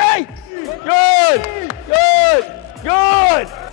Trey! Good!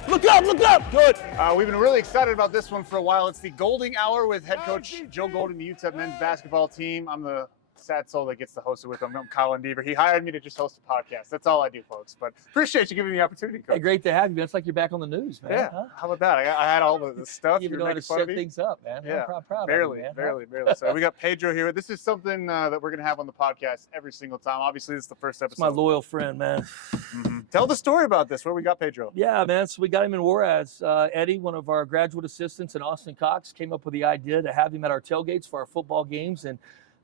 Look up! Good. We've been really excited about this one for a while. It's the Golding Hour with head coach Joe Golding, the UTEP men's basketball team. I'm the sad soul that gets to host it with him. I'm Colin Deaver. He hired me to just host a podcast. That's all I do, folks. But appreciate you giving me the opportunity, Coach. Hey, great to have you, man. It's like you're back on the news, man. Yeah. Huh? How about that? I had all the stuff. You know how to set things up, man. Yeah. I'm proud barely, of you, man. barely. So we got Pedro here. This is something that we're going to have on the podcast every single time. Obviously, this is the first episode. It's my loyal friend, man. Mm-hmm. Tell the story about this. Where we got Pedro? Yeah, man. So we got him in Juarez. Eddie, one of our graduate assistants, and Austin Cox came up with the idea to have him at our tailgates for our football games. And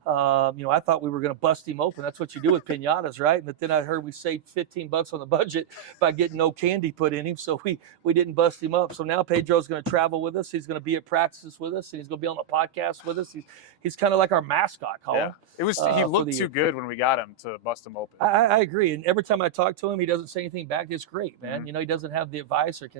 I thought we were going to bust him open. That's what you do with piñatas, right? But then I heard we saved $15 on the budget by getting no candy put in him, so we didn't bust him up. So now Pedro's going to travel with us. He's going to be at practices with us, and he's going to be on the podcast with us. He's kind of like our mascot, Colin. Yeah. He looked too good when we got him to bust him open. I agree. And every time I talk to him, he doesn't say anything back. It's great, man. Mm-hmm. He doesn't have the advice or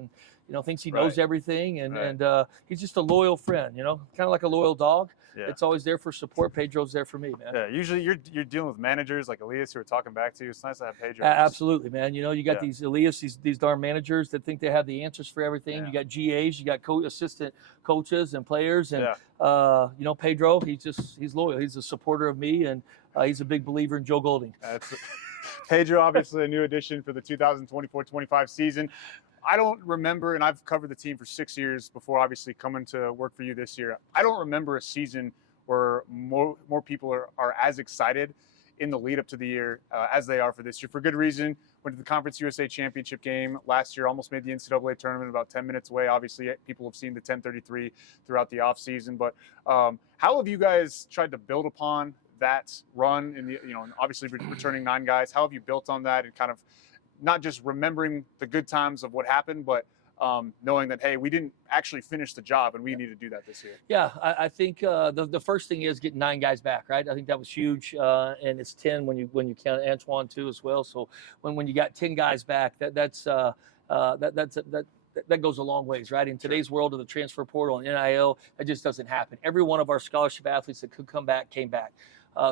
thinks he knows everything. And he's just a loyal friend, kind of like a loyal dog. Yeah. It's always there for support. Pedro's there for me, man. Yeah, usually you're dealing with managers like Elias who are talking back to you. It's nice to have Pedro. Absolutely, man. You got these Elias, these darn managers that think they have the answers for everything. Yeah. You got GAs, you got assistant coaches and players, and Pedro. He's loyal. He's a supporter of me, and he's a big believer in Joe Golding. Pedro, obviously a new addition for the 2024-25 season. I don't remember, and I've covered the team for 6 years before obviously coming to work for you this year. I don't remember a season where more people are as excited in the lead up to the year as they are for this year, for good reason. Went to the Conference USA Championship game last year, almost made the NCAA tournament, about 10 minutes away. Obviously, people have seen the 1033 throughout the offseason. But how have you guys tried to build upon that run in obviously returning 9 guys? How have you built on that and kind of not just remembering the good times of what happened, but knowing that, hey, we didn't actually finish the job and we need to do that this year? Yeah, I think the first thing is getting 9 guys back, right? I think that was huge, and it's 10 when you count Antoine too as well. So when you got 10 guys back, that goes a long ways, right? In today's world of the transfer portal and NIL, that just doesn't happen. Every one of our scholarship athletes that could come back came back.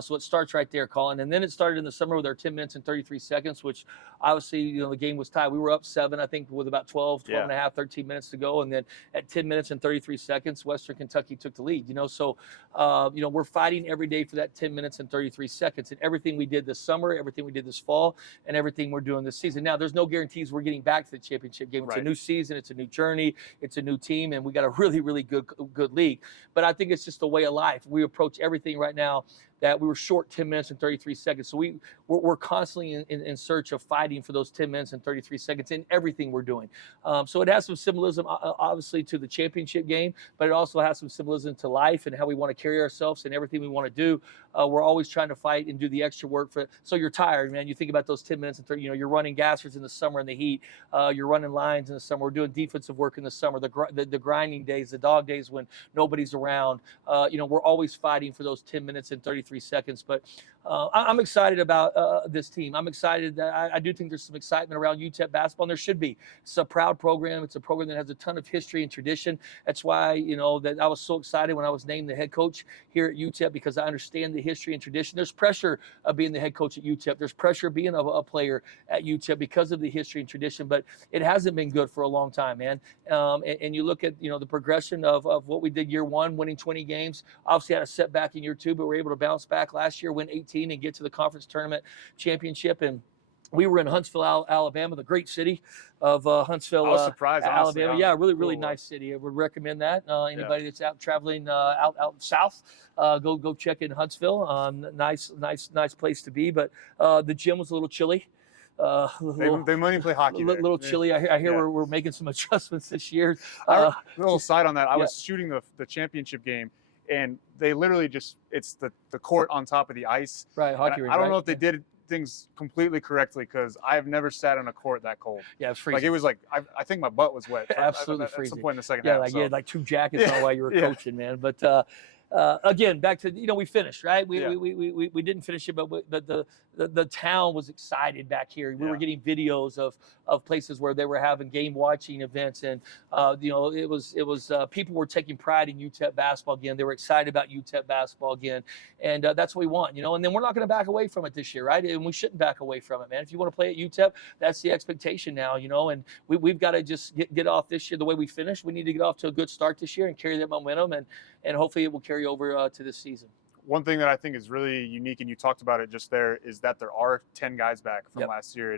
So it starts right there, Colin. And then it started in the summer with our 10 minutes and 33 seconds, which obviously, the game was tied. We were up 7, I think, with about 12 and a half, 13 minutes to go. And then at 10 minutes and 33 seconds, Western Kentucky took the lead, So, we're fighting every day for that 10 minutes and 33 seconds. And everything we did this summer, everything we did this fall, and everything we're doing this season. Now, there's no guarantees we're getting back to the championship game. It's a new season. It's a new journey. It's a new team. And we got a really, really good league. But I think it's just a way of life. We approach everything right now that we were short 10 minutes and 33 seconds. So we're constantly in search of fighting for those 10 minutes and 33 seconds in everything we're doing. So it has some symbolism, obviously, to the championship game, but it also has some symbolism to life and how we want to carry ourselves and everything we want to do. We're always trying to fight and do the extra work so you're tired, man. You think about those 10 minutes and 30, you're running gassers in the summer in the heat. You're running lines in the summer. We're doing defensive work in the summer, the grinding days, the dog days when nobody's around. We're always fighting for those 10 minutes and 33 seconds. But I'm excited about this team. I'm excited that I do think there's some excitement around UTEP basketball, and there should be. It's a proud program. It's a program that has a ton of history and tradition. That's why, that I was so excited when I was named the head coach here at UTEP, because I understand the history and tradition. There's pressure of being the head coach at UTEP. There's pressure of being a player at UTEP because of the history and tradition, but it hasn't been good for a long time, man. And you look at, the progression of what we did year 1, winning 20 games, obviously had a setback in year 2, but we're able to bounce back last year, win 18 and get to the conference tournament championship. And we were in Huntsville, Alabama, the great city of Huntsville, I was surprised, Alabama. honestly. Yeah, really cool. Nice city. I would recommend that. Anybody that's out traveling out south, go check in Huntsville. Nice place to be. But the gym was a little chilly. They might play hockey. Little chilly. I hear we're making some adjustments this year. Little side on that. I was shooting the championship game, and they literally it's the court on top of the ice. Right, hockey rink. I don't know if they did things completely correctly, because I have never sat on a court that cold. Yeah, it's freezing. Like, it was like, I think my butt was wet. Absolutely at freezing. some point in the second half. You had like 2 jackets on while you were coaching, man. But again, back to, we finished, right? Yeah. We didn't finish it, but the town was excited back here. We were getting videos of places where they were having game watching events, and it was people were taking pride in UTEP basketball again. They were excited about UTEP basketball again, and that's what we want, And then we're not going to back away from it this year, right? And we shouldn't back away from it, man. If you want to play at UTEP, that's the expectation now, And we've got to just get off this year the way we finished. We need to get off to a good start this year and carry that momentum, and hopefully it will carry over to this season. One thing that I think is really unique, and you talked about it just there, is that there are 10 guys back from last year.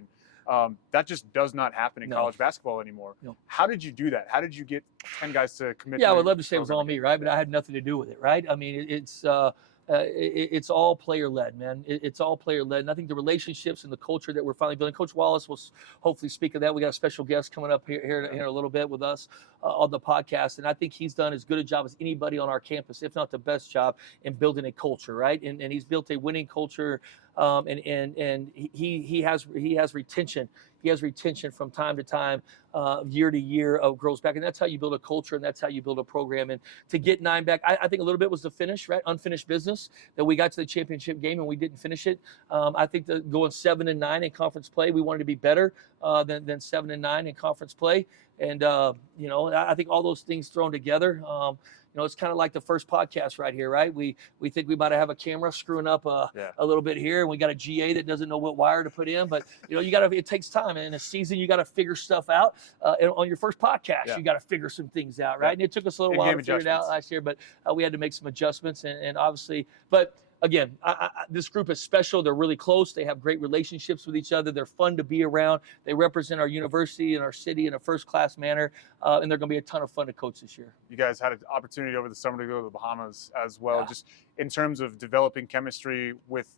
And that just does not happen in college basketball anymore. No. How did you do that? How did you get 10 guys to commit? Yeah, I would love to say it was all me, right? But I had nothing to do with it, right? I mean, it's all player led, man. It's all player led. And I think the relationships and the culture that we're finally building. Coach Wallis will hopefully speak of that. We got a special guest coming up here in a little bit with us on the podcast, and I think he's done as good a job as anybody on our campus, if not the best job, in building a culture, right? And he's built a winning culture, and he has retention. He has retention from time to time, year to year of girls back. And that's how you build a culture, and that's how you build a program. And to get 9 back, I think a little bit was the finish, right? Unfinished business, that we got to the championship game and we didn't finish it. I think that going 7-9 in conference play, we wanted to be better than 7-9 in conference play. And, I think all those things thrown together, it's kind of like the first podcast right here, right? We think we might have a camera screwing up a little bit here, and we got a GA that doesn't know what wire to put in. But it takes time. And in a season, you got to figure stuff out. And on your first podcast, you got to figure some things out, right? And it took us a little while to figure it out last year, but we had to make some adjustments, and obviously, but. Again, this group is special. They're really close. They have great relationships with each other. They're fun to be around. They represent our university and our city in a first-class manner, and they're going to be a ton of fun to coach this year. You guys had an opportunity over the summer to go to the Bahamas as well, just in terms of developing chemistry with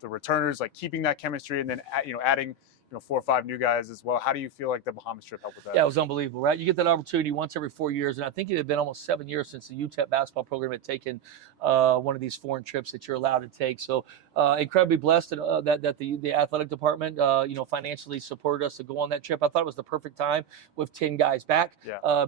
the returners, like keeping that chemistry, and then adding 4 or 5 new guys as well. How do you feel like the Bahamas trip helped with that? Yeah, it was unbelievable, right? You get that opportunity once every 4 years, and I think it had been almost 7 years since the UTEP basketball program had taken one of these foreign trips that you're allowed to take. So incredibly blessed that the athletic department, financially supported us to go on that trip. I thought it was the perfect time with 10 guys back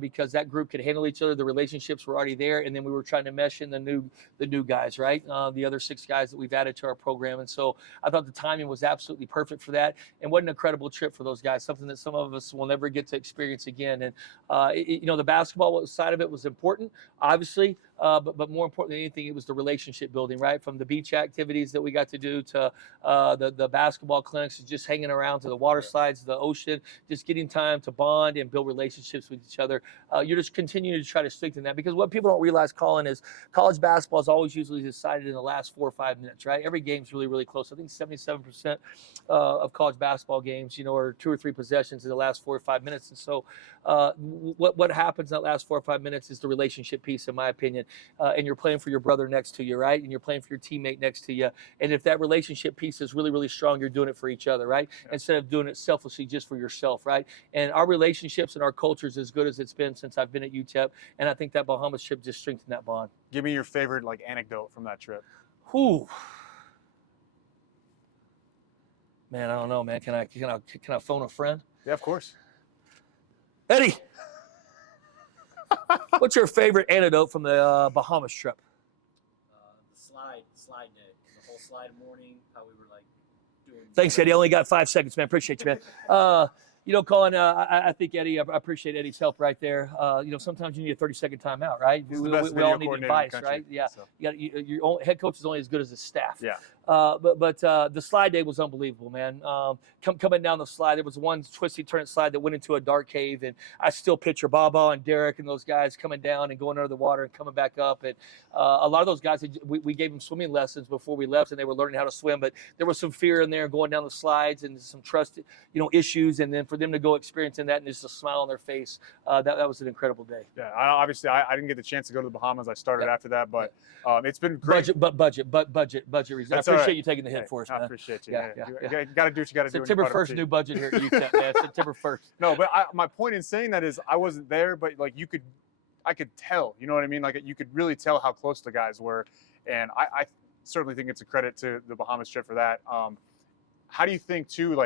because that group could handle each other. The relationships were already there, and then we were trying to mesh in the new guys, right? The other 6 guys that we've added to our program, and so I thought the timing was absolutely perfect for that. And what an incredible trip for those guys, something that some of us will never get to experience again. And the basketball side of it was important, obviously, but more important than anything, it was the relationship building, right? From the beach activities that we got to do to the basketball clinics, just hanging around, to the water slides, the ocean, just getting time to bond and build relationships with each other. You're just continuing to try to strengthen that, because what people don't realize, Colin, is college basketball is always usually decided in the last 4 or 5 minutes, right? Every game's really, really close. I think 77% of college basketball games, are 2 or 3 possessions in the last 4 or 5 minutes. And so what happens in that last 4 or 5 minutes is the relationship piece, in my opinion. And you're playing for your brother next to you, right? And you're playing for your teammate next to you. And if that relationship piece is really, really strong, you're doing it for each other, right? Instead of doing it selfishly just for yourself, right? And our relationships and our culture is as good as it's been since I've been at UTEP. And I think that Bahamas trip just strengthened that bond. Give me your favorite anecdote from that trip. Whew. Man, I don't know, man. Can I phone a friend? Yeah, of course. Eddie, what's your favorite anecdote from the Bahamas trip? The slide day, the whole slide morning, how we were doing. Thanks, Eddie. I only got 5 seconds, man. Appreciate you, man. Colin, I think Eddie, I appreciate Eddie's help right there. Sometimes you need a 30-second timeout, right? We all need advice, right? Yeah. So. Your head coach is only as good as his staff. Yeah. But the slide day was unbelievable, man. Coming down the slide, there was one twisty turn slide that went into a dark cave, and I still picture Baba and Derek and those guys coming down and going under the water and coming back up. And a lot of those guys, we gave them swimming lessons before we left, and they were learning how to swim. But there was some fear in there going down the slides and some trust, issues. And then for them to go experiencing that and just a smile on their face, that was an incredible day. Yeah, obviously I didn't get the chance to go to the Bahamas. I started after that, but it's been great. Budget reasons. I appreciate you taking the hit for us, man. I appreciate you. Yeah. You got to do what you got to do. September 1st, new budget here at UTEP, man. September 1st. No, but my point in saying that is I wasn't there, but I could tell. You know what I mean? You could really tell how close the guys were, and I certainly think it's a credit to the Bahamas trip for that. How do you think too,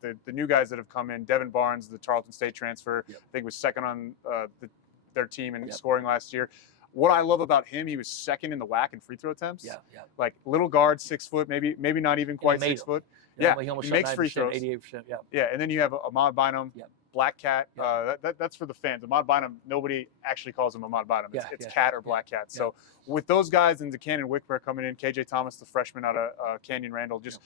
the new guys that have come in? Devin Barnes, the Tarleton State transfer, I think was second on their team in scoring last year. what I love about him, he was second in the WAC in free throw attempts. Yeah. Like little guard, 6 foot, maybe not even quite 6 foot. Yeah, he almost makes shot 90%, free throws. 88%. Yeah. Yeah, and then you have Ahmad Bynum, Black Cat. Yeah. That's for the fans. Ahmad Bynum, nobody actually calls him Ahmad Bynum. It's Cat or Black Cat. Yeah. So with those guys and DeCannon Wickler coming in, KJ Thomas, the freshman out of Canyon Randall, just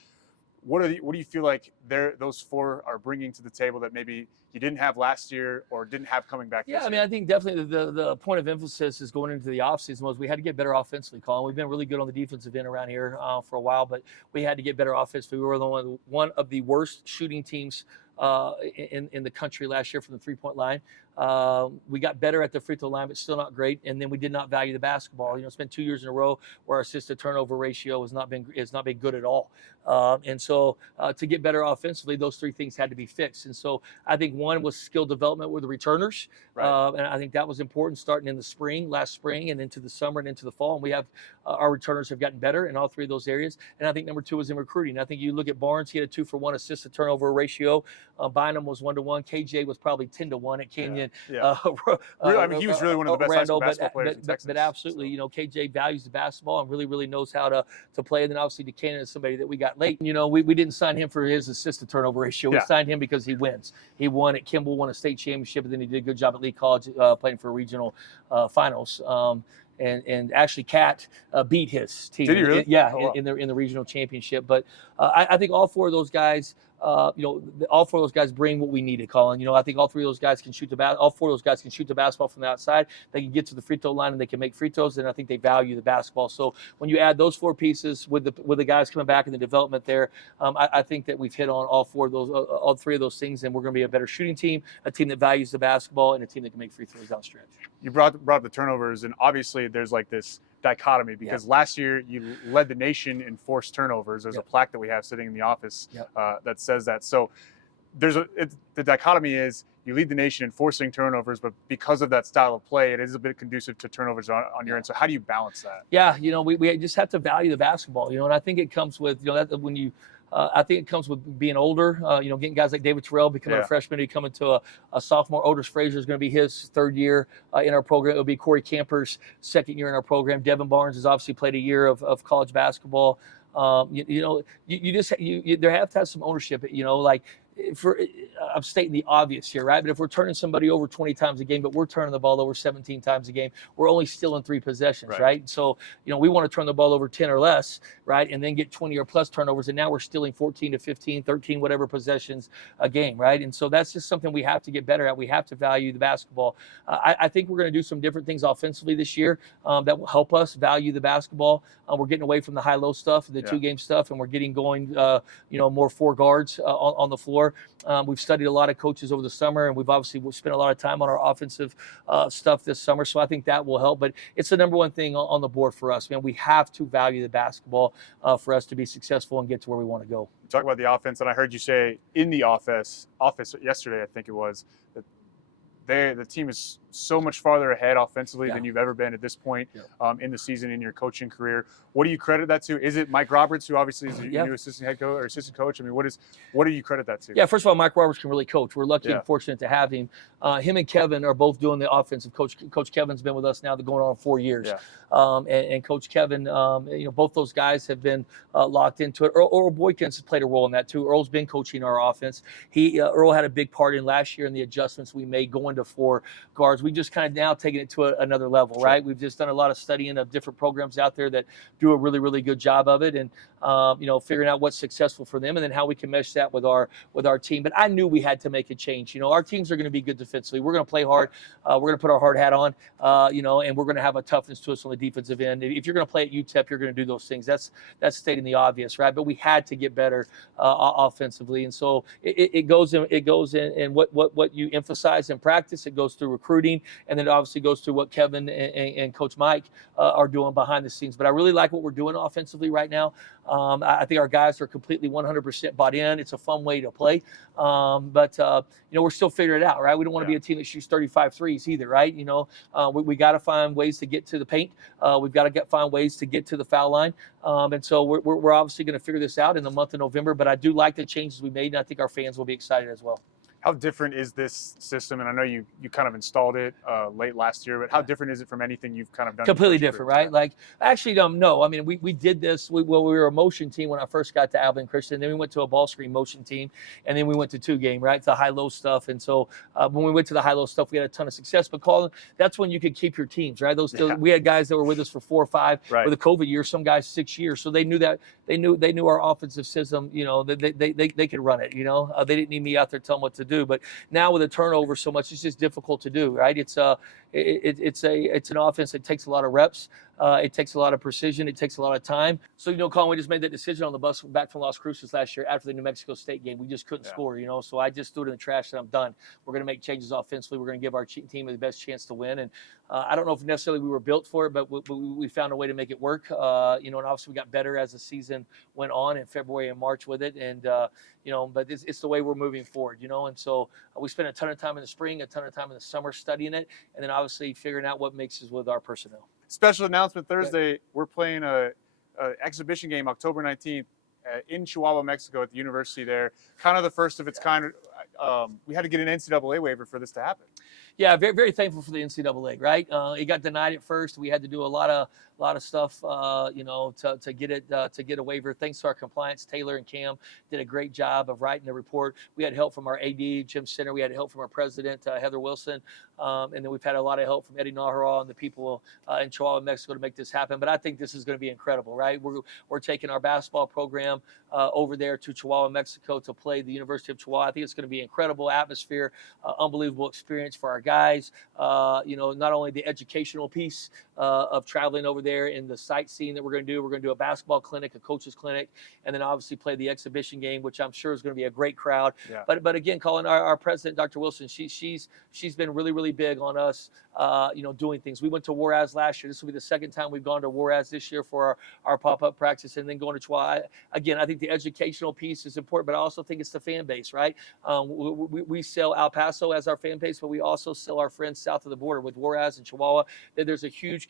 what do you feel like those four are bringing to the table that maybe you didn't have last year or didn't have coming back this year? I mean, I think definitely the point of emphasis is going into the offseason was we had to get better offensively, Colin. We've been really good on the defensive end around here for a while, but we had to get better offensively. We were one of the worst shooting teams in the country last year from the three-point line. We got better at the free throw line, but still not great. And then we did not value the basketball. It's been 2 years in a row where our assist to turnover ratio has not been good at all. And so to get better offensively, those three things had to be fixed. And so I think one was skill development with the returners. Right. And I think that was important starting in the last spring and into the summer and into the fall. And we have our returners have gotten better in all three of those areas. And I think number two was in recruiting. I think you look at Barnes, he had a 2-for-1 assist to turnover ratio. Bynum was 1-to-1. KJ was probably 10-to-1 at Canyon. Yeah. I mean, he was really one of the best high school basketball players in Texas. But absolutely, KJ values the basketball and really knows how to play. And then obviously DeCannon is somebody that we got late. We didn't sign him for his assist to turnover ratio. We signed him because he wins. He won at Kimball, won a state championship, and then he did a good job at Lee College playing for regional finals. And actually, Cat beat his team. Did he really? In the regional championship. But I think all four of those guys, all four of those guys bring what we needed, Colin. I think all three of those guys can shoot all four of those guys can shoot the basketball from the outside. They can get to the free throw line and they can make free throws. And I think they value the basketball. So when you add those four pieces with the guys coming back in the development there, I think that we've hit on all three of those things, and we're going to be a better shooting team, a team that values the basketball, and a team that can make free throws down stretch. You brought up the turnovers, and obviously there's like this dichotomy because last year you led the nation in forced turnovers. There's a plaque that we have sitting in the office that says that. So the dichotomy is you lead the nation in forcing turnovers, but because of that style of play, it is a bit conducive to turnovers on your end. So how do you balance that? Yeah, we just have to value the basketball, and I think it comes with, that when you I think it comes with being older, getting guys like David Terrell becoming a freshman, becoming to a sophomore. Otis Frazier is going to be his third year in our program. It'll be Corey Camper's second year in our program. Devin Barnes has obviously played a year of college basketball. You there have to have some ownership, I'm stating the obvious here, right? But if we're turning somebody over 20 times a game, but we're turning the ball over 17 times a game, we're only stealing 3 possessions, right? So, we want to turn the ball over 10 or less, right? And then get 20 or plus turnovers. And now we're stealing 14 to 15, 13, whatever possessions a game, right? And so that's just something we have to get better at. We have to value the basketball. I think we're going to do some different things offensively this year that will help us value the basketball. We're getting away from the high-low stuff, the two-game stuff, and we're getting going, more 4 guards on the floor. We've studied a lot of coaches over the summer, and we've obviously spent a lot of time on our offensive stuff this summer. So I think that will help. But it's the number one thing on the board for us, man. We have to value the basketball for us to be successful and get to where we want to go. Talk about the offense, and I heard you say in the office yesterday, I think it was, that the team is so much farther ahead offensively than you've ever been at this point in the season in your coaching career. What do you credit that to? Is it Mike Roberts, who obviously is your new assistant head coach or assistant coach? I mean, what do you credit that to? Yeah, first of all, Mike Roberts can really coach. We're lucky and fortunate to have him. Him and Kevin are both doing the offensive coach. Coach Kevin's been with us now going on 4 years. And Coach Kevin, both those guys have been locked into it. Earl Boykins has played a role in that too. Earl's been coaching our offense. Earl had a big part in last year in the adjustments we made going to 4 guards. We just kind of now taking it to another level, right? We've just done a lot of studying of different programs out there that do a really, really good job of it, and figuring out what's successful for them, and then how we can mesh that with our team. But I knew we had to make a change. Our teams are going to be good defensively. We're going to play hard. We're going to put our hard hat on, and we're going to have a toughness to us on the defensive end. If you're going to play at UTEP, you're going to do those things. That's stating the obvious, right? But we had to get better offensively, and so it goes in what you emphasize in practice. It goes through recruiting, and then it obviously goes through what Kevin and Coach Mike are doing behind the scenes. But I really like what we're doing offensively right now. I think our guys are completely 100% bought in. It's a fun way to play. But we're still figuring it out, right? We don't want to be a team that shoots 35 threes either, right? We got to find ways to get to the paint. We've got to find ways to get to the foul line. And so we're obviously going to figure this out in the month of November. But I do like the changes we made, and I think our fans will be excited as well. How different is this system? And I know you kind of installed it late last year, but how different is it from anything you've kind of done? Completely different, right? Like, actually, no. I mean, we did this. We were a motion team when I first got to Albion Christian. Then we went to a ball screen motion team, and then we went to 2-game, right? The high-low stuff. And so when we went to the high-low stuff, we had a ton of success. But Colin, that's when you could keep your teams, right? We had guys that were with us for 4 or 5. Right. With the COVID year, some guys 6 years. So they knew that they knew our offensive system. You know, they could run it. You know, they didn't need me out there telling them what to do. But now with the turnover so much, it's just difficult to do, right? It's an offense that takes a lot of reps. It takes a lot of precision. It takes a lot of time. So, you know, Colin, we just made that decision on the bus back from Las Cruces last year after the New Mexico State game. We just couldn't score, you know. So I just threw it in the trash and I'm done. We're going to make changes offensively. We're going to give our team the best chance to win. And I don't know if necessarily we were built for it, but we found a way to make it work. You know, and obviously we got better as the season went on in February and March with it. And, you know, but it's the way we're moving forward, you know. And so we spent a ton of time in the spring, a ton of time in the summer studying it, and then obviously figuring out what mixes with our personnel. Special announcement Thursday, we're playing a exhibition game October 19th in Chihuahua, Mexico at the university there. Kind of the first of its kind. We had to get an NCAA waiver for this to happen. Yeah, very, very thankful for the NCAA, right? It got denied at first. We had to do a lot of stuff, you know, to get a waiver. Thanks to our compliance, Taylor and Cam did a great job of writing the report. We had help from our AD, Jim Center. We had help from our president, Heather Wilson. And then we've had a lot of help from Eddie Najaral and the people in Chihuahua, Mexico to make this happen. But I think this is going to be incredible, right? We're taking our basketball program over there to Chihuahua, Mexico to play the University of Chihuahua. I think it's going to be an incredible atmosphere, unbelievable experience for our guys. You know, not only the educational piece of traveling over there and the sightseeing that we're going to do. We're going to do a basketball clinic, a coach's clinic, and then obviously play the exhibition game, which I'm sure is going to be a great crowd. Yeah. But again, Colin, our president, Dr. Wilson, she's been really, really big on us, you know, doing things. We went to Juarez last year. This will be the second time we've gone to Juarez this year for our pop-up practice, and then going to Chihuahua. Again, I think the educational piece is important, but I also think it's the fan base, right? We sell El Paso as our fan base, but we also sell our friends south of the border with Juarez and Chihuahua. There's a huge,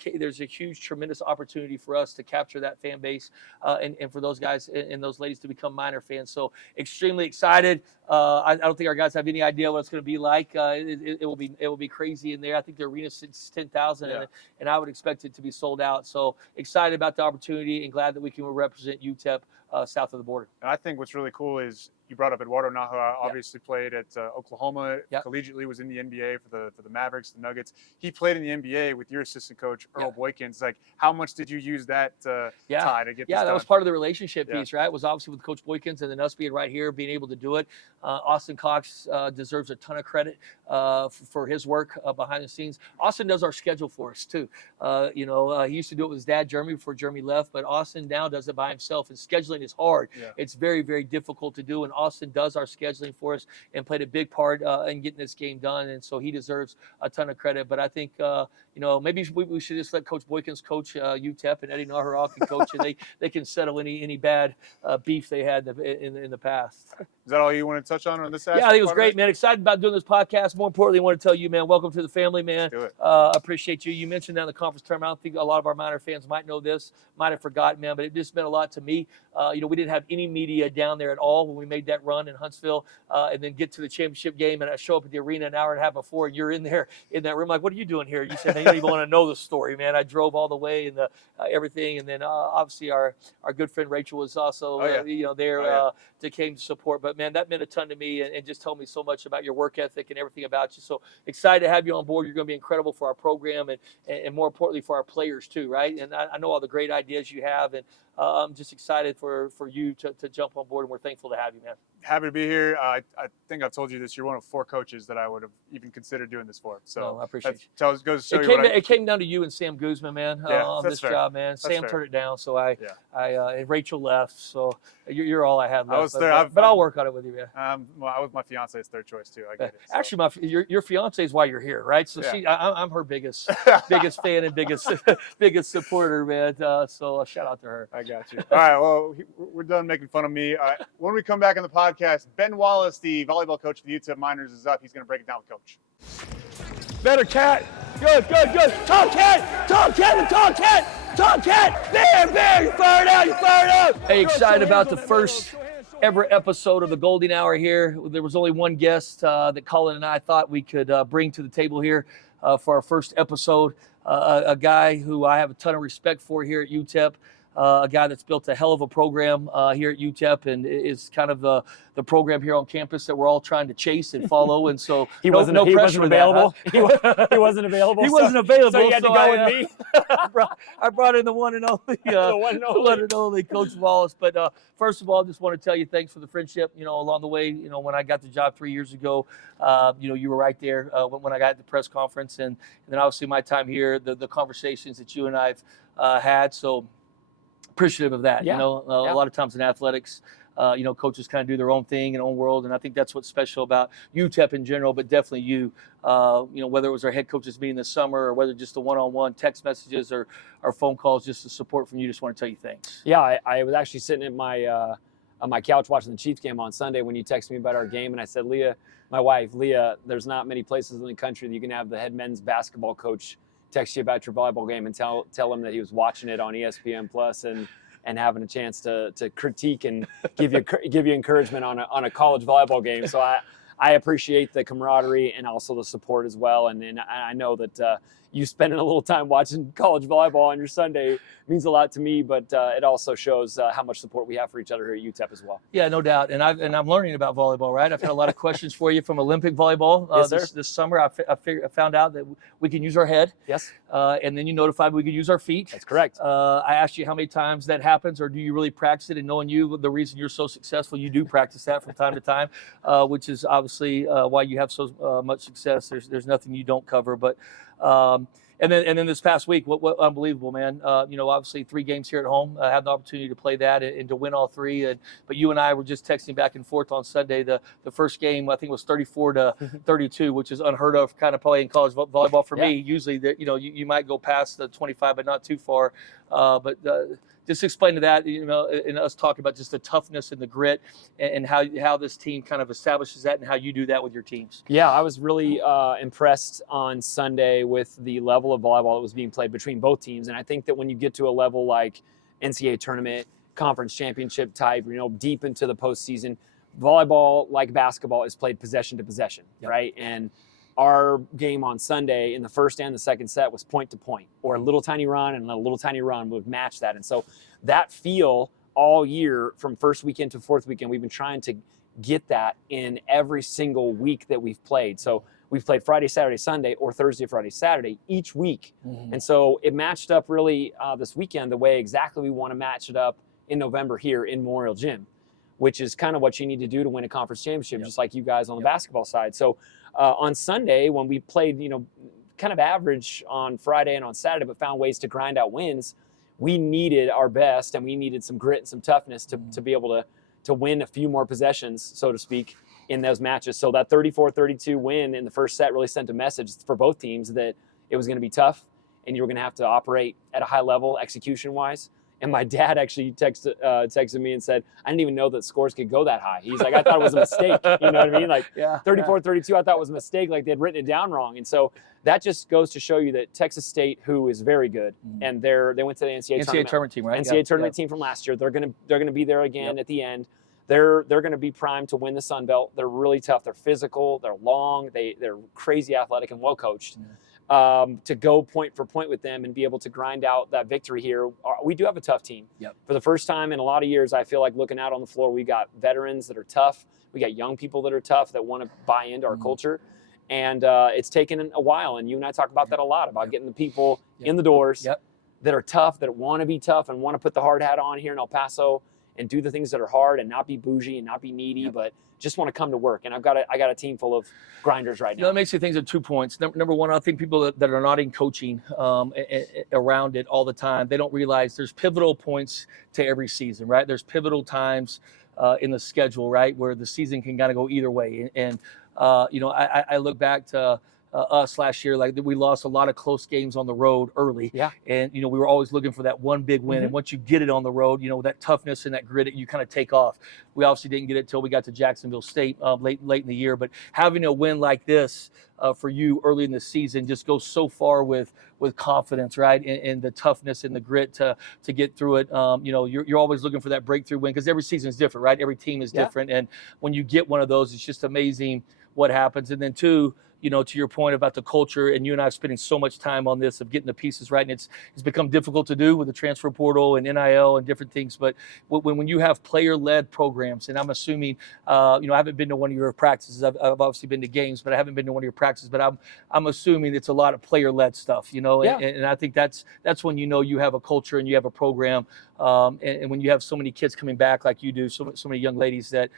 tremendous opportunity for us to capture that fan base and for those guys and those ladies to become minor fans. So extremely excited. I don't think our guys have any idea what it's going to be like. It will be crazy in there. I think the arena sits 10,000, and I would expect it to be sold out. So excited about the opportunity and glad that we can represent UTEP south of the border. And I think what's really cool is you brought up Eduardo Najaral, obviously played at Oklahoma, collegiately was in the NBA for the Mavericks, the Nuggets. He played in the NBA with your assistant coach, Earl Boykins. Like, how much did you use that tie to get this done? That was part of the relationship piece, right? It was obviously with Coach Boykins and then us being right here, being able to do it. Austin Cox deserves a ton of credit for his work behind the scenes. Austin does our schedule for us, too. You know, he used to do it with his dad, Jeremy, before Jeremy left, but Austin now does it by himself, and scheduling is hard. Yeah. It's very, very difficult to do, and Austin does our scheduling for us and played a big part in getting this game done, and so he deserves a ton of credit. But I think, you know, maybe we should just let Coach Boykins coach UTEP, and Eddie Najaral can coach, and they can settle any bad beef they had in the past. Is that all you want to touch on this aspect? Yeah, I think it was great, man. Excited about doing this podcast. More importantly, I want to tell you, man, welcome to the family, man. Let's do it. Appreciate you. You mentioned that in the conference tournament. I don't think a lot of our minor fans might know this, might have forgotten, man, but it just meant a lot to me. You know, we didn't have any media down there at all when we made that run in Huntsville, and then get to the championship game, and I show up at the arena an hour and a half before, and you're in there in that room. Like, what are you doing here? You said, hey, you don't even want to know the story, man. I drove all the way and everything, and then obviously our good friend Rachel was also you know, there to came to support. But man, that meant a ton to me, and just told me so much about your work ethic and everything about you. So excited to have you on board. You're going to be incredible for our program and more importantly for our players too, right? And I know all the great ideas you have, and I'm just excited for you to jump on board, and we're thankful to have you, man. Happy to be here. I think I've told you this. You're one of 4 coaches that I would have even conuld doing this for. So I appreciate you. Goes to show it came down to you and Sam Guzman, man, on this job, man. That's Sam fair. turned it down, so and Rachel left, so you're all I had left. I was there, but I'll work on it with you, man. Well, I was my fiance's third choice too. I get it. So. Actually, your fiance is why you're here, right? So I'm her biggest fan and biggest supporter, man. So shout out to her. I got you. All right, well, we're done making fun of me. When we come back on the podcast, Ben Wallis, the volleyball coach for the UTEP Miners, is up. He's going to break it down with Coach. Better cat. Good. Tomcat. There. You fired out. Hey, excited about the first ever episode of the Golden Hour here. There was only one guest that Colin and I thought we could bring to the table here for our first episode. A guy who I have a ton of respect for here at UTEP. A guy that's built a hell of a program here at UTEP and is kind of the program here on campus that we're all trying to chase and follow. And so he wasn't available. He wasn't available. He wasn't available. So you had to go with me. I brought in the one and only, one and only Coach Wallis. But first of all, I just want to tell you thanks for the friendship. Along the way, when I got the job 3 years ago, you were right there when I got at the press conference, and then obviously my time here, the conversations that you and I've had. So appreciative of that. Yeah. A lot of times in athletics, coaches kind of do their own thing in their own world, and I think that's what's special about UTEP in general, but definitely you. Whether it was our head coaches meeting this summer or whether just the one-on-one text messages or phone calls, just the support from you. Just want to tell you thanks. Yeah, I was actually sitting at my couch watching the Chiefs game on Sunday when you texted me about our game, and I said, my wife, Leah, there's not many places in the country that you can have the head men's basketball coach text you about your volleyball game and tell him that he was watching it on ESPN Plus and having a chance to critique and give you encouragement on a college volleyball game. So I appreciate the camaraderie and also the support as well. And I know that you spending a little time watching college volleyball on your Sunday means a lot to me, but it also shows how much support we have for each other here at UTEP as well. Yeah, no doubt. And I'm learning about volleyball, right? I've had a lot of questions for you from Olympic volleyball this summer. I found out that we can use our head. Yes. And then you notified we could use our feet. That's correct. I asked you how many times that happens, or do you really practice it? And knowing you, the reason you're so successful, you do practice that from time to time, which is obviously why you have so much success. There's nothing you don't cover, but. And then this past week, what unbelievable, man. Obviously 3 games here at home. I had the opportunity to play that and to win all 3. But you and I were just texting back and forth on Sunday. The first game, I think, was 34-32, which is unheard of kind of play in college volleyball for me. Usually, you might go past the 25, but not too far. Just explain to that, and us talking about just the toughness and the grit and how this team kind of establishes that and how you do that with your teams. Yeah, I was really impressed on Sunday with the level of volleyball that was being played between both teams. And I think that when you get to a level like NCAA tournament, conference championship type, deep into the postseason, volleyball, like basketball, is played possession to possession, right? And our game on Sunday in the first and the second set was point to point, or a little tiny run and a little tiny run would match that. And so that feel all year from first weekend to fourth weekend, we've been trying to get that in every single week that we've played. So we've played Friday, Saturday, Sunday, or Thursday, Friday, Saturday each week. Mm-hmm. And so it matched up really this weekend the way exactly we want to match it up in November here in Memorial Gym, which is kind of what you need to do to win a conference championship, just like you guys on the basketball side. So on Sunday, when we played, kind of average on Friday and on Saturday, but found ways to grind out wins, we needed our best, and we needed some grit and some toughness to be able to win a few more possessions, so to speak, in those matches. So that 34-32 win in the first set really sent a message for both teams that it was going to be tough, and you were going to have to operate at a high level execution-wise. And my dad actually texted me and said, I didn't even know that scores could go that high. He's like, I thought it was a mistake. You know what I mean? Like 34-32, I thought was a mistake. Like they'd written it down wrong. And so that just goes to show you that Texas State, who is very good, and they went to the NCAA tournament team, right? NCAA tournament team from last year. They're gonna be there again at the end. They're gonna be primed to win the Sun Belt. They're really tough. They're physical. They're long. They're crazy athletic and well coached. To go point for point with them and be able to grind out that victory here. We do have a tough team. For the first time in a lot of years, I feel like looking out on the floor, we got veterans that are tough. We got young people that are tough that want to buy into our culture. And it's taken a while. And you and I talk about that a lot, about getting the people in the doors that are tough, that want to be tough and want to put the hard hat on here in El Paso and do the things that are hard and not be bougie and not be needy, but just want to come to work. And I got a team full of grinders right now. That makes me think of 2 points. Number one, I think people that are not in coaching around it all the time, they don't realize there's pivotal points to every season, right? There's pivotal times in the schedule, right, where the season can kind of go either way. And I look back to us last year, like we lost a lot of close games on the road early. Yeah. And, we were always looking for that one big win. And once you get it on the road, that toughness and that grit, you kind of take off. We obviously didn't get it till we got to Jacksonville State late in the year. But having a win like this for you early in the season just goes so far with confidence, right? And the toughness and the grit to get through it. You're always looking for that breakthrough win because every season is different, right? Every team is different. And when you get one of those, it's just amazing what happens. And then two, to your point about the culture, and you and I are spending so much time on this of getting the pieces right, and it's become difficult to do with the transfer portal and NIL and different things. But when you have player-led programs, and I'm assuming, I haven't been to one of your practices. I've obviously been to games, but I haven't been to one of your practices. But I'm assuming it's a lot of player-led stuff, and I think that's when you have a culture and you have a program. And when you have so many kids coming back like you do, so many young ladies that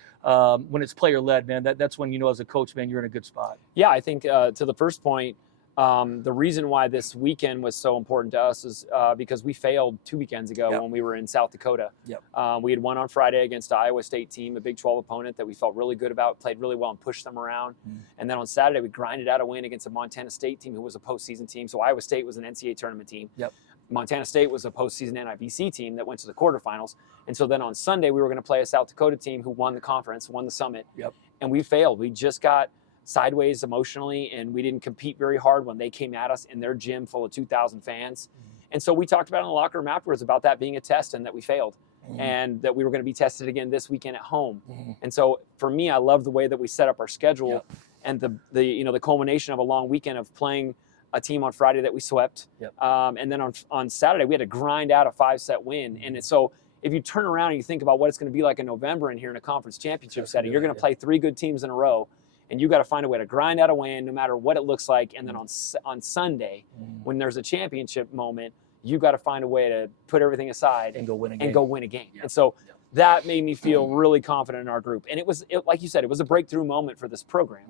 when it's player-led, man, that's when as a coach, man, you're in a good spot. Yeah, I think to the first point, the reason why this weekend was so important to us is because we failed 2 weekends ago when we were in South Dakota. Yep. We had won on Friday against the Iowa State team, a Big 12 opponent that we felt really good about, played really well and pushed them around. And then on Saturday, we grinded out a win against a Montana State team who was a postseason team. So Iowa State was an NCAA tournament team. Yep. Montana State was a postseason NIVC team that went to the quarterfinals. And so then on Sunday, we were going to play a South Dakota team who won the conference, won the summit. Yep. And we failed. We just got sideways emotionally, and we didn't compete very hard when they came at us in their gym full of 2,000 fans. And so we talked about in the locker room afterwards about that being a test and that we failed. And that we were going to be tested again this weekend at home. And so for me, I love the way that we set up our schedule and the culmination of a long weekend of playing a team on Friday that we swept. And then on Saturday, we had to grind out a 5-set win. And so if you turn around and you think about what it's going to be like in November and here in a conference championship setting, you're going to play 3 good teams in a row. And you got to find a way to grind out a win no matter what it looks like. And then on Sunday, when there's a championship moment, you got to find a way to put everything aside and go win a game. And so that made me feel really confident in our group. And it was, like you said, it was a breakthrough moment for this program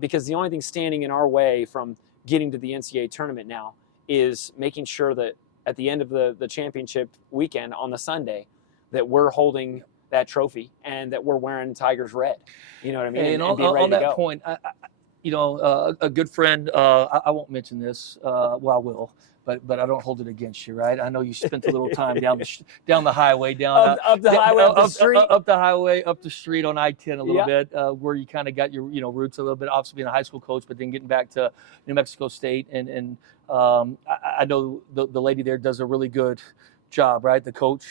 because the only thing standing in our way from getting to the NCAA tournament now is making sure that at the end of the championship weekend on the Sunday that we're holding that trophy and that we're wearing Tigers red. You know what I mean? And being ready on to that go. point, a good friend, I won't mention this, well, I will, but I don't hold it against you, right? I know you spent a little time down the highway, up the highway, up the street. Up the highway, up the street on I-10 a little bit, where you kind of got your roots a little bit, obviously being a high school coach, but then getting back to New Mexico State. And I know the lady there does a really good job, right? The coach,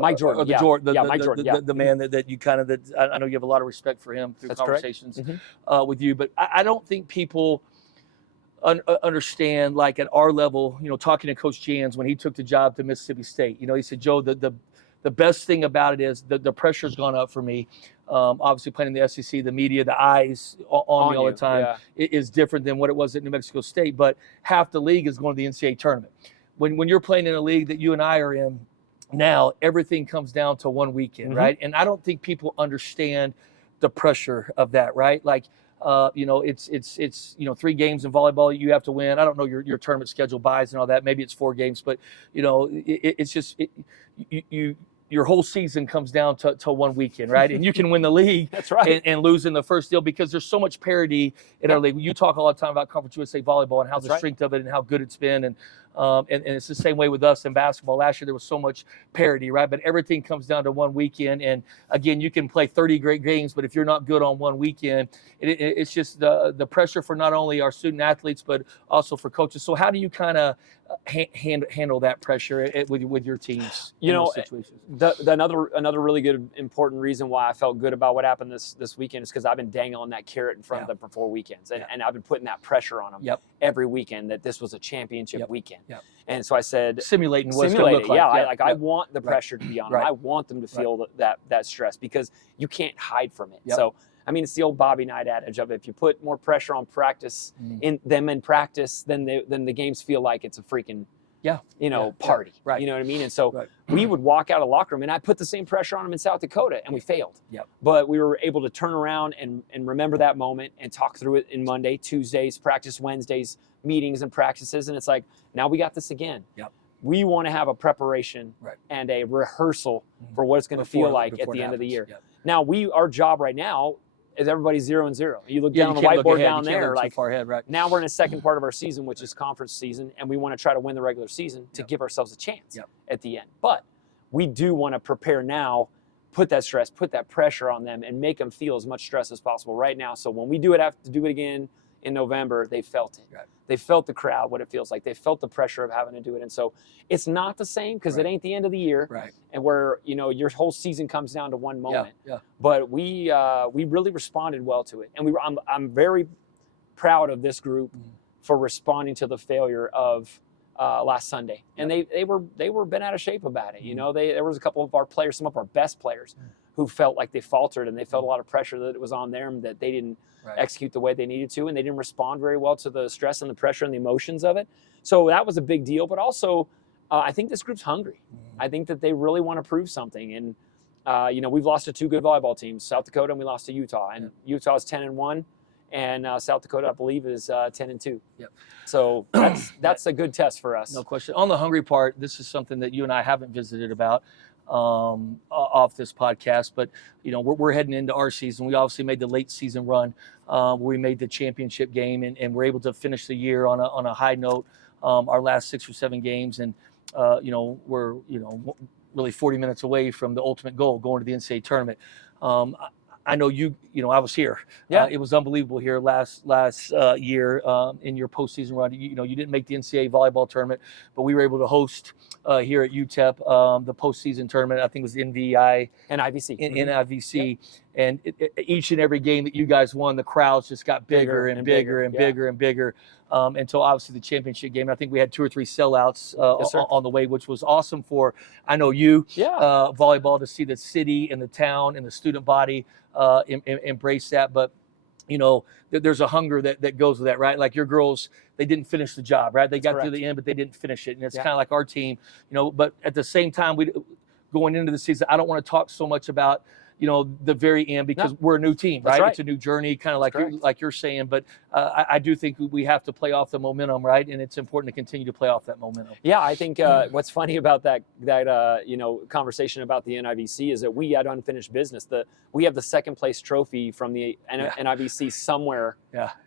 Mike Jordan, Mike Jordan, the man that you kind of I know you have a lot of respect for him through That's conversations with you, but I don't think people understand, like at our level, talking to Coach Jans when he took the job to Mississippi State. He said, Joe, the best thing about it is the pressure's gone up for me. Obviously playing in the SEC, the media, the eyes on me all the time is different than what it was at New Mexico State. But half the league is going to the NCAA tournament. When you're playing in a league that you and I are in now, everything comes down to one weekend, right? And I don't think people understand the pressure of that, right? Like, it's 3 games in volleyball you have to win. I don't know your tournament schedule buys and all that. Maybe it's 4 games, but it's just your whole season comes down to one weekend, right? And you can win the league That's right. and lose in the first deal because there's so much parity in our league. You talk all the time about Conference USA volleyball and how the strength of it and how good it's been. And it's the same way with us in basketball. Last year, there was so much parity, right? But everything comes down to one weekend. And again, you can play 30 great games, but if you're not good on one weekend, it's just the pressure for not only our student athletes, but also for coaches. So how do you kind of handle that pressure with your teams in those situations? Another really good, important reason why I felt good about what happened this weekend is because I've been dangling that carrot in front of them for 4 weekends. And I've been putting that pressure on them every weekend that this was a championship weekend. And so I said, simulating what it's going to look like. I want the pressure to be on them. I want them to feel that stress because you can't hide from it. So, I mean, it's the old Bobby Knight adage of if you put more pressure on practice in practice, then the games feel like it's a freaking party. Right. You know what I mean? And so we would walk out of the locker room, and I put the same pressure on them in South Dakota, and we failed. But we were able to turn around and remember that moment and talk through it in Monday, Tuesdays, practice Wednesdays, meetings and practices. And it's like, now we got this again. We want to have a preparation and a rehearsal for what it's going to feel like at the end of the year. Now, our job right now is everybody 0-0. You look Yeah, down you on the can't look whiteboard ahead. down You can't there, look too like far ahead, right? now we're in a second part of our season, which is conference season, and we want to try to win the regular season to Yep. give ourselves a chance Yep. at the end. But we do want to prepare now, put that stress, put that pressure on them, and make them feel as much stress as possible right now. So when we have to do it again in November, they felt it. Right. They felt the crowd, what it feels like. They felt the pressure of having to do it. And so it's not the same because Right. it ain't the end of the year, Right. and where your whole season comes down to one moment. Yeah. But we really responded well to it, and I'm very proud of this group for responding to the failure of last Sunday. And they were bent out of shape about it. There was a couple of our players, some of our best players, who felt like they faltered and they felt a lot of pressure that it was on them, that they didn't execute the way they needed to, and they didn't respond very well to the stress and the pressure and the emotions of it. So that was a big deal. But also, I think this group's hungry. I think that they really want to prove something. And we've lost to two good volleyball teams, South Dakota, and we lost to Utah. And Utah is 10-1, and South Dakota, I believe, is 10-2. Yep. So that's a good test for us. No question. On the hungry part, this is something that you and I haven't visited about off this podcast, but we're heading into our season. We obviously made the late season run where we made the championship game, and we're able to finish the year on a high note. Our last 6 or 7 games, and we're really 40 minutes away from the ultimate goal, going to the NCAA tournament. I know I was here. Yeah. It was unbelievable here last year in your postseason run. You didn't make the NCAA volleyball tournament, but we were able to host here at UTEP the postseason tournament. I think it was NVI and IVC. NIVC. And each and every game that you guys won, the crowds just got bigger and bigger and bigger and bigger until obviously the championship game. And I think we had 2 or 3 sellouts on the way, which was awesome for, I know you, volleyball, to see the city and the town and the student body embrace that. But there's a hunger that goes with that, right? Like your girls, they didn't finish the job, right? They got to the end, but they didn't finish it. And it's kind of like our team, but at the same time, going into the season, I don't want to talk so much about the very end, because we're a new team, right? It's a new journey, kind of like you're saying. But I do think we have to play off the momentum, right? And it's important to continue to play off that momentum. Yeah, I think what's funny about that conversation about the NIVC is that we had unfinished business. We have the second place trophy from the NIVC somewhere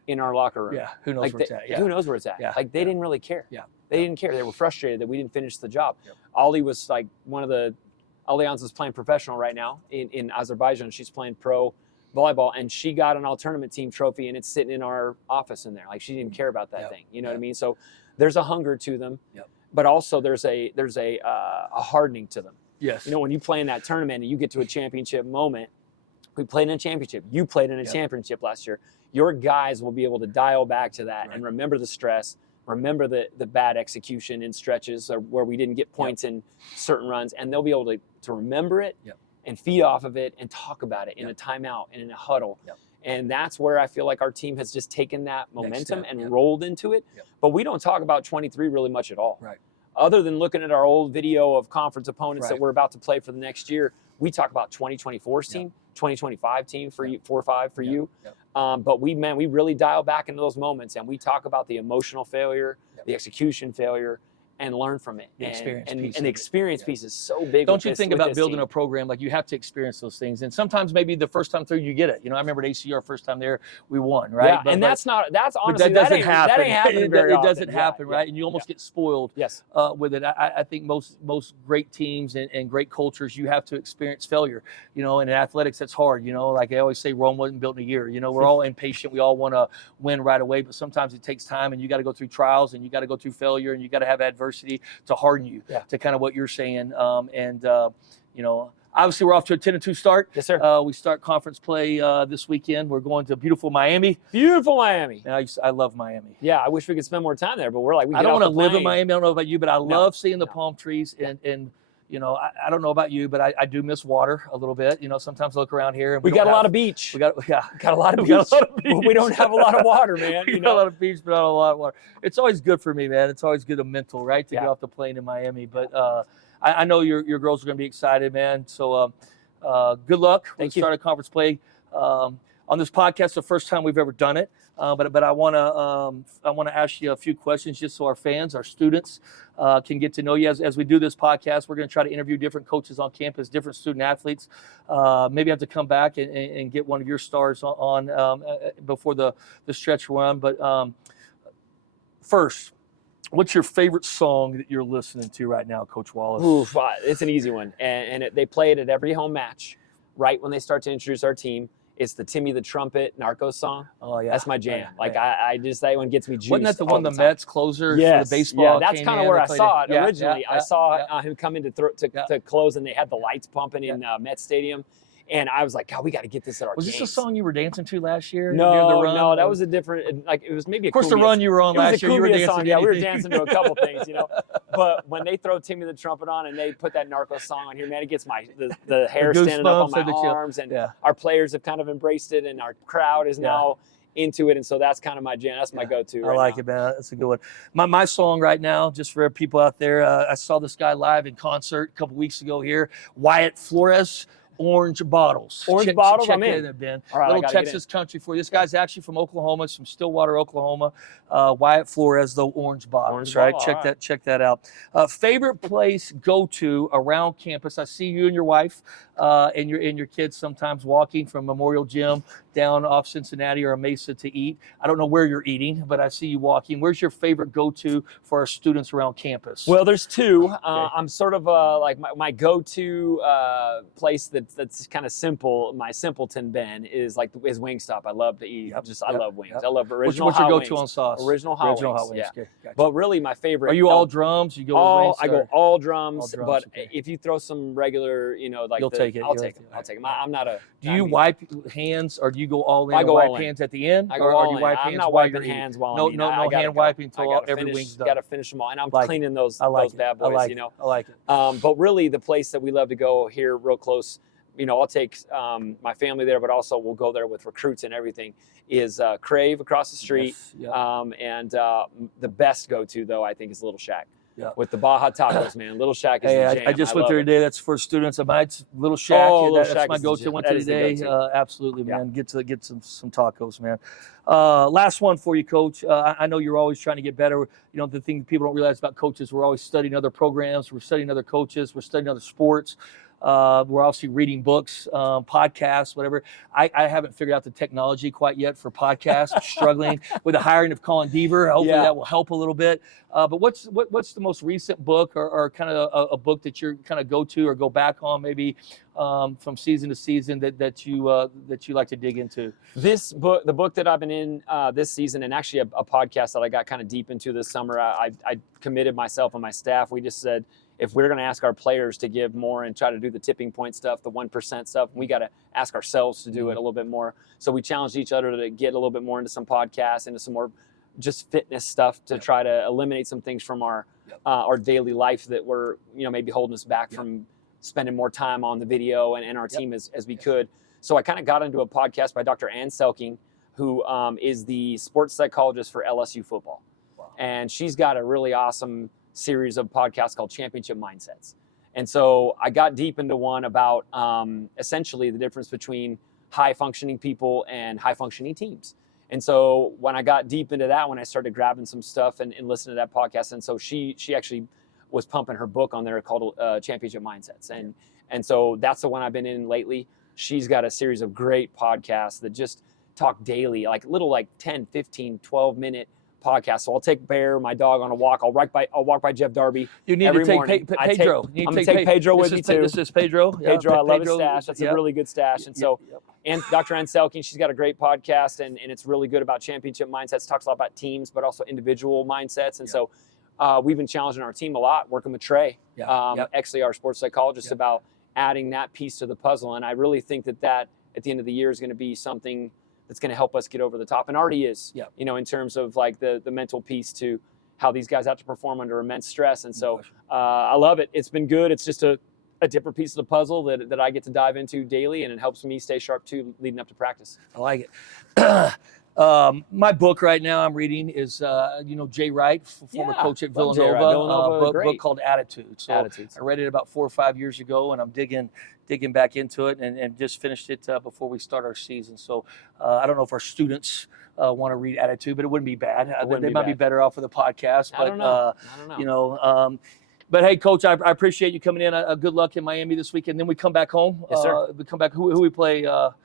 in our locker room. Yeah, who knows where it's at? Yeah. Who knows where it's at? Yeah. Like they didn't really care. Yeah, they didn't care. They were frustrated that we didn't finish the job. Yep. Ollie was like Allianz is playing professional right now in Azerbaijan. She's playing pro volleyball, and she got an all-tournament team trophy, and it's sitting in our office in there. Like she didn't care about that thing. You know what I mean? So there's a hunger to them, but also there's a hardening to them. Yes. When you play in that tournament and you get to a championship moment, we played in a championship. You played in a championship last year. Your guys will be able to dial back to that and remember the stress. Remember the bad execution in stretches where we didn't get points in certain runs, and they'll be able to remember it and feed off of it and talk about it in a timeout and in a huddle. And that's where I feel like our team has just taken that momentum and rolled into it. But we don't talk about 23 really much at all. Right. Other than looking at our old video of conference opponents that we're about to play for the next year, we talk about 2024's team, 2025 team for you, 4-5 for you. But we really dial back into those moments, and we talk about the emotional failure, the execution failure, and learn from it. The experience piece. And the experience piece is so big. Don't you think about building a program, like you have to experience those things, and sometimes maybe the first time through you get it. I remember at ACR first time there we won, right? Yeah, and that's honestly that doesn't happen. That ain't happening very often. It doesn't happen, right? And you almost get spoiled with it. I think most great teams and great cultures, you have to experience failure. And in athletics that's hard. Like I always say, Rome wasn't built in a year. We're all impatient. We all want to win right away, but sometimes it takes time, and you got to go through trials, and you got to go through failure, and you got to have adversity to harden you to kind of what you're saying. Obviously we're off to a 10-2 start. Yes, sir. We start conference play this weekend. We're going to beautiful Miami. Beautiful Miami. I love Miami. Yeah, I wish we could spend more time there, but we're like, I don't want to live in Miami. I don't know about you, but I love seeing the palm trees and I don't know about you, but I do miss water a little bit. Sometimes I look around here. And we got a lot of beach. We got a lot of beach. We don't have a lot of water, man. We got a lot of beach, but not a lot of water. It's always good for me, man. It's always good a mental, right, to get off the plane in Miami. But I know your girls are going to be excited, man. So good luck. Thank you. Start a conference play. I'll on this podcast, the first time we've ever done it. But I want to ask you a few questions just so our fans, our students, can get to know you. As we do this podcast, we're going to try to interview different coaches on campus, different student athletes. Maybe have to come back and get one of your stars on before the stretch run. But first, what's your favorite song that you're listening to right now, Coach Wallis? Oof, it's an easy one, and they play it at every home match, right when they start to introduce our team. It's the Timmy the Trumpet Narcos song. Oh yeah, that's my jam. Yeah, like yeah. I just, that one gets me juiced. Wasn't that the one the time. Mets closer Yes, for the baseball? yeah, that's kind of where I saw it originally. I saw him come in to close, and they had the lights pumping in Mets Stadium. And I was like, God, we got to get this at our Was games. this a song you were dancing to last year? No, near the run? no, that was a different, like, it was maybe a Of course, the Cumbia run you were on last year, you were dancing song. to Yeah, we were anything. dancing to a couple things, you know. But when they throw Timmy the Trumpet on and they put that Narcos song on here, man, it gets the hair standing up on my arms. And our players have kind of embraced it, and our crowd is now into it. And so that's kind of my jam. That's my go-to. I like it, man. That's a good one. My song right now, just for people out there, I saw this guy live in concert a couple weeks ago here, Wyatt Flores. Orange Bottles. Orange Bottles, check I'm in. It, Ben. All right, little Texas country for you. This guy's actually from Oklahoma. It's from Stillwater, Oklahoma. Wyatt Flores, the Orange Bottles. Orange Right? Bottle, Check that out. Favorite place go to around campus? I see you and your wife and your kids sometimes walking from Memorial Gym down off Cincinnati or Mesa to eat. I don't know where you're eating, but I see you walking. Where's your favorite go-to for our students around campus? Well, there's two. I'm sort of like my go-to place that's kind of simple. My simpleton Ben is Wingstop. I love to eat. I love wings. I love original. What's your hot go-to wings. on sauce? Original hot wings. Yeah. Okay, gotcha. But really, my favorite. Are you all drums? You go with wings? I go all drums. But okay. if you throw some regular, like you'll take it. I'll take them. I'll take them. I'm not a. Do you wipe hands or do you go all in? I go all wipe in. hands at the end? I go or all you in. wipe I'm hands not while wiping you're hands while no, I'm eating. No hand wiping until every wing's done. Got to finish them all, and I'm like cleaning those bad boys. I like it. But really, the place that we love to go here, real close. I'll take my family there, but also we'll go there with recruits and everything. Is Crave across the street, and the best go-to though I think is Little Shack. Yeah. With the Baja tacos, man. Little Shack is the jam. I just went there today. That's for students. It's Little Shack. That's my go-to. Went to today. Absolutely, man. Get some tacos, man. Last one for you, Coach. I know you're always trying to get better. The thing people don't realize about coaches, we're always studying other programs. We're studying other coaches. We're studying other sports. We're obviously reading books, podcasts, whatever. I haven't figured out the technology quite yet for podcasts. I'm struggling with the hiring of Colin Deaver. Hopefully that will help a little bit. But what's the most recent book or kind of a book that you're kind of go to or go back on maybe from season to season that you like to dig into? This book, the book that I've been in this season, and actually a podcast that I got kind of deep into this summer, I committed myself and my staff. We just said, if we're going to ask our players to give more and try to do the tipping point stuff, the 1% stuff, we got to ask ourselves to do it a little bit more. So we challenged each other to get a little bit more into some podcasts, into some more just fitness stuff to try to eliminate some things from our daily life that were, maybe holding us back from spending more time on the video and our team as we could. So I kind of got into a podcast by Dr. Ann Selking, who is the sports psychologist for LSU football. Wow. And she's got a really awesome series of podcasts called Championship Mindsets. And so I got deep into one about essentially the difference between high functioning people and high functioning teams. And so when I got deep into that one, I started grabbing some stuff and listening to that podcast. And so she actually was pumping her book on there called Championship Mindsets. And so that's the one I've been in lately. She's got a series of great podcasts that just talk daily, like little 10, 15, 12-minute podcast. So I'll take Bear, my dog, on a walk. I'll walk by Jeff Darby. You need to take Pedro. I'm gonna take Pedro with me too. This is Pedro. Pedro, I love his stash. That's a really good stash. And so, and Dr. Ann Selking, she's got a great podcast, and it's really good about championship mindsets. Talks a lot about teams, but also individual mindsets. And so, we've been challenging our team a lot, working with Trey, actually our sports psychologist, about adding that piece to the puzzle. And I really think that at the end of the year is going to be something that's going to help us get over the top, and already is, in terms of the mental piece to how these guys have to perform under immense stress. And so I love it. It's been good. It's just a different piece of the puzzle that I get to dive into daily, and it helps me stay sharp too, leading up to practice. I like it. My book right now I'm reading is, Jay Wright, former Yeah, coach at love Jay Wright. Villanova, Villanova, book great. called Attitude. So Attitudes. I read it about 4 or 5 years ago, and I'm digging back into it, and just finished it before we start our season. So I don't know if our students want to read Attitude, but it wouldn't be bad. They might be better off with a podcast. I But don't know. but hey, Coach, I appreciate you coming in. Good luck in Miami this weekend. Then we come back home. Yes, sir. We come back. Who we play?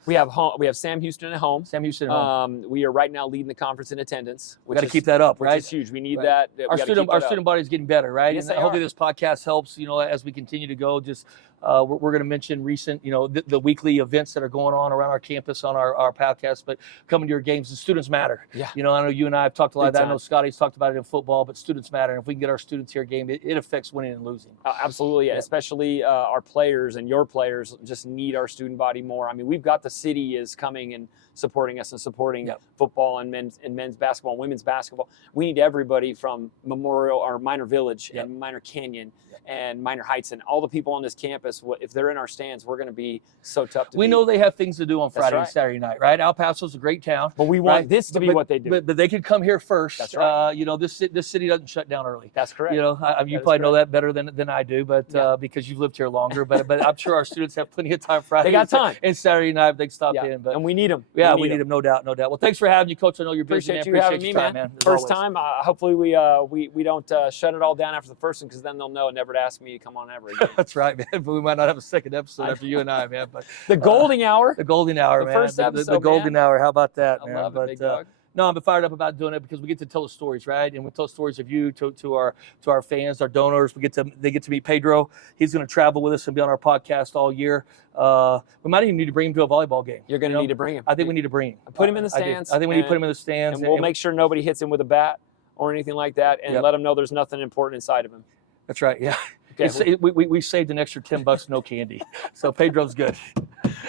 We have Sam Houston at home. Sam Houston at home. We are right now leading the conference in attendance. We got to keep that up, right? Which is huge. We need Right. that. Our student body is getting better, right? Yes, and they hopefully are. this podcast helps. As we continue to go, just we're going to mention recent, the weekly events that are going on around our campus on our podcast. But coming to your games, the students matter. Yeah. I know you and I have talked a lot Big about that. I time. know Scotty's talked about it in football, but students matter. And if we can get our students here, game, it affects winning and losing. Absolutely, Yeah. especially our players and your players just need our student body more. I mean, we've got the city is coming and supporting us and supporting Yep. football and men's basketball and women's basketball. We need everybody from Memorial or Minor Village Yep. and Minor Canyon Yep. and Minor Heights and all the people on this campus. If they're in our stands, we're going to be so tough to We beat. know they have things to do on That's Friday and right. Saturday night, right? El Paso's a great town. but we want right? this to be But- what they do. But they could come here first. That's right. This city doesn't shut down early. That's correct. You That probably is know that better than I do, but Yeah. because you've lived here longer. But I'm sure our students have plenty of time Friday. They got time. And Saturday night they can stop Yeah. in. But And we need them. yeah, we need them, no doubt. Well, thanks for having you, Coach. I know you're busy. Appreciate man. you having me, your time, man. as First always. time. Hopefully we don't shut it all down after the first one, because then they'll know never to ask me to come on ever again. That's right, man. But we might not have a second episode after you and I, man. But The golden hour. the golden hour, The man. first The episode, golden man. hour. How about that, I man? love it, But, big dog. No, I'm fired up about doing it because we get to tell the stories, right? And we tell stories of you to our fans, our donors. They get to meet Pedro. He's going to travel with us and be on our podcast all year. We might even need to bring him to a volleyball game. You're going to need to bring him. I think we need to bring him. Put him in the I do. stands, I think we need to put and- him in the stands. and we'll make sure nobody hits him with a bat or anything like that, and Yep. let him know there's nothing important inside of him. That's right. Yeah. Okay, We saved an extra $10, no candy. So Pedro's good.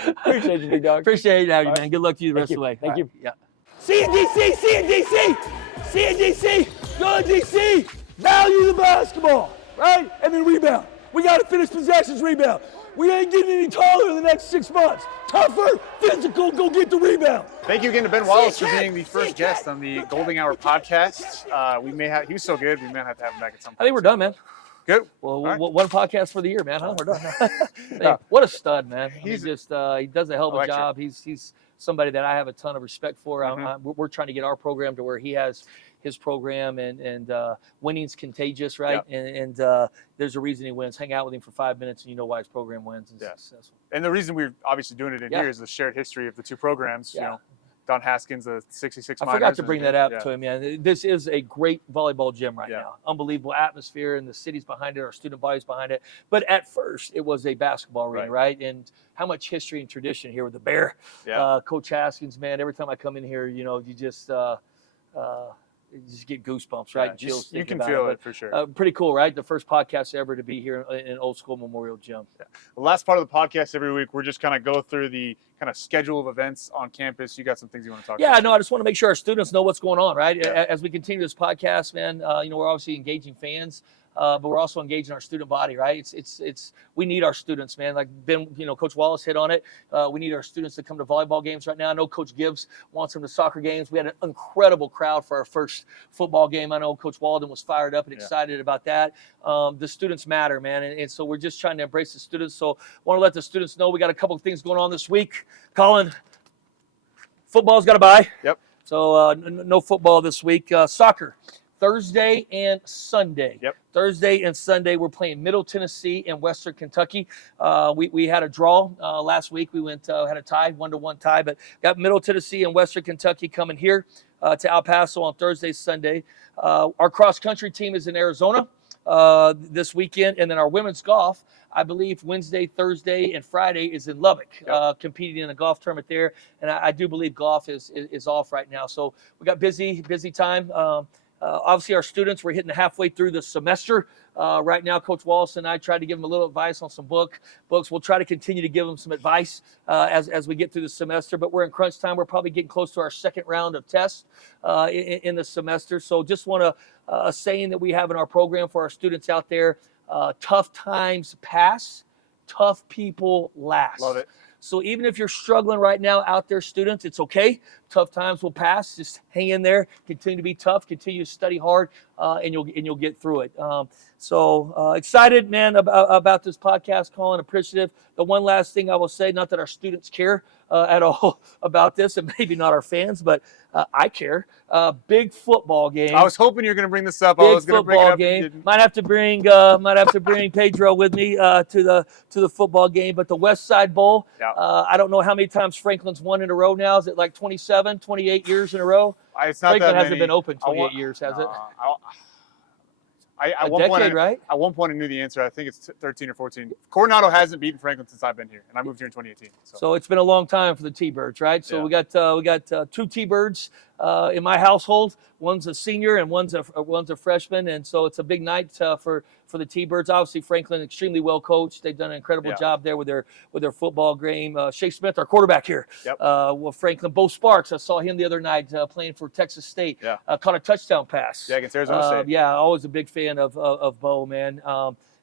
Appreciate you, big dog. Appreciate you, All right. man. Good luck to you the Thank rest of the you. way. Thank All you. right. Yeah. CNDC, CNDC, CNDC, go DC. Value the basketball, right? And then rebound. We got to finish possessions, rebound. We ain't getting any taller in the next 6 months. Tougher, physical, go get the rebound. Thank you again to Ben Wallis for being the first guest on the Golden Hour podcast. He was so good, we may have to have him back at some point. I think we're done, man. Good. Well, All right. one podcast for the year, man. Huh? We're done. Yeah. What a stud, man. He He's just he does a hell of a electric. job. He's somebody that I have a ton of respect for. Mhm. We're trying to get our program to where he has his program, and winning's contagious, right? Yeah. And there's a reason he wins. Hang out with him for 5 minutes, and you know why his program wins and Yeah. successful. And the reason we're obviously doing it in Yeah. here is the shared history of the two programs. Yeah. Don Haskins, the 66 I minors. forgot to bring that up Yeah. to him. Yeah, this is a great volleyball gym right Yeah. now. Unbelievable atmosphere, and the city's behind it, our student body's behind it. But at first, it was a basketball arena, right? And how much history and tradition here with the Bear, Yeah. Coach Haskins, man. Every time I come in here, you just get goosebumps, right? Yeah, And chills. you thinking can about feel But, it for sure. pretty cool, right? The first podcast ever to be here in Old School Memorial Gym. The last part of the podcast every week, we're just kind of go through the kind of schedule of events on campus. You got some things you want to talk Yeah, about? no, I just want to make sure our students know what's going on, right? Yeah. As we continue this podcast, man, we're obviously engaging fans, but we're also engaging our student body, right? It's we need our students, man. Like Ben, Coach Wallis hit on it. We need our students to come to volleyball games right now. I know Coach Gibbs wants them to soccer games. We had an incredible crowd for our first football game. I know Coach Walden was fired up and excited about that. The students matter, man, and so we're just trying to embrace the students. So I want to let the students know we got a couple of things going on this week. Colin, football's got to bye. Yep. So no football this week. Soccer, Thursday and Sunday. Yep. Thursday and Sunday, we're playing Middle Tennessee and Western Kentucky. We had a draw last week. We had a tie, 1-1 tie, but got Middle Tennessee and Western Kentucky coming here to El Paso on Thursday, Sunday. Our cross-country team is in Arizona this weekend, and then our women's golf, I believe Wednesday, Thursday, and Friday is in Lubbock, competing in a golf tournament there. And I do believe golf is off right now. So we got busy time. Obviously, our students, we're hitting halfway through the semester. Right now, Coach Wallace and I tried to give them a little advice on some books. We'll try to continue to give them some advice as we get through the semester. But we're in crunch time. We're probably getting close to our second round of tests in the semester. So just want a saying that we have in our program for our students out there. Tough times pass, tough people last. Love it. So even if you're struggling right now out there, students, it's okay. Tough times will pass. Just hang in there. Continue to be tough. Continue to study hard, and you'll get through it. So excited, man, about this podcast, Colin. Appreciative. The one last thing I will say, not that our students care at all about this, and maybe not our fans, but I care. Big football game. I was hoping you were going to bring this up. I Big was going to bring it football up. And you game. didn't. Might have to bring Pedro with me to the football game. But the West Side Bowl. Yeah. I don't know how many times Franklin's won in a row now. Is it like 27, 28 years in a row? It's not Franklin that hasn't many. been open 28 years, has it? At A one point, decade, right? At one point, I knew the answer. I think it's 13 or 14. Coronado hasn't beaten Franklin since I've been here, and I moved here in 2018. So it's been a long time for the T-Birds, right? So Yeah. we got two T-Birds in my household. One's a senior and one's a freshman, and so it's a big night for the T-Birds. Obviously, Franklin extremely well coached. They've done an incredible Yeah. job there with their football game. Shea Smith, our quarterback here, Yep. with Franklin. Bo Sparks, I saw him the other night playing for Texas State. Yeah. Caught a touchdown pass. Yeah, against Arizona State. Yeah, always a big fan of Bo, man.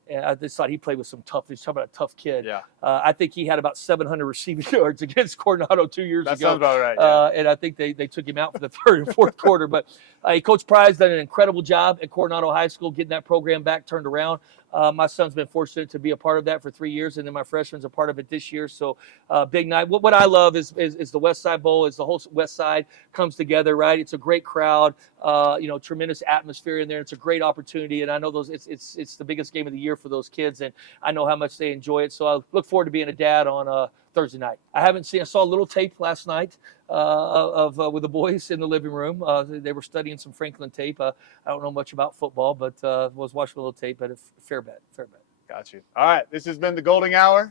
And I just thought he played with some tough. He's talking about a tough kid. Yeah. I think he had about 700 receiving yards against Coronado 2 years That ago. sounds about right. Yeah. And I think they took him out for the third and fourth quarter. But Coach Pry's done an incredible job at Coronado High School getting that program back turned around. My son's been fortunate to be a part of that for 3 years, and then my freshman's a part of it this year. So big night. What I love is the West Side Bowl, is the whole West Side comes together, right? It's a great crowd, tremendous atmosphere in there. It's a great opportunity, and I know it's the biggest game of the year for those kids, and I know how much they enjoy it. So I look forward to being a dad on Thursday night. I saw a little tape last night of with the boys in the living room. They were studying some Franklin tape. I don't know much about football, but was watching a little tape. But fair bet. Got you. All right. This has been the Golding Hour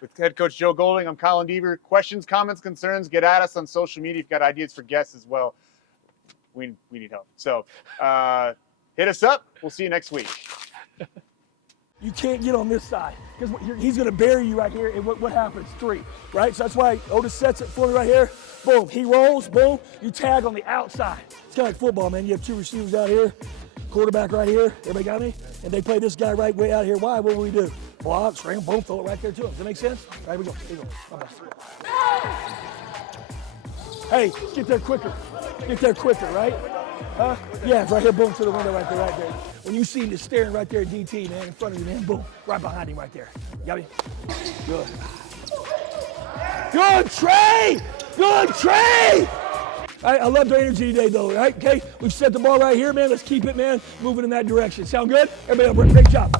with head coach Joe Golding. I'm Colin Deaver. Questions, comments, concerns, get at us on social media. If you've got ideas for guests as well, we need help. So hit us up. We'll see you next week. You can't get on this side because he's going to bury you right here. And what happens? 3, right? So that's why Otis sets it for me right here. Boom. He rolls. Boom. You tag on the outside. It's kind of like football, man. You have 2 receivers out here, quarterback right here. Everybody got me? And they play this guy right way out here. Why? What will we do? Block, scram, boom, throw it right there to him. Does that make sense? All right, here we go. Here we go. Bye-bye. Hey, get there quicker. Get there quicker, right? Yeah, it's right here, boom, to the window right there. When you see him just staring right there at DT, man, in front of you, man, boom, right behind him right there. You got me? Good. Good, Trey! Good, Trey! All right, I love the energy today, though, right? Okay, we've set the ball right here, man. Let's keep it, man, moving in that direction. Sound good? Everybody, great job.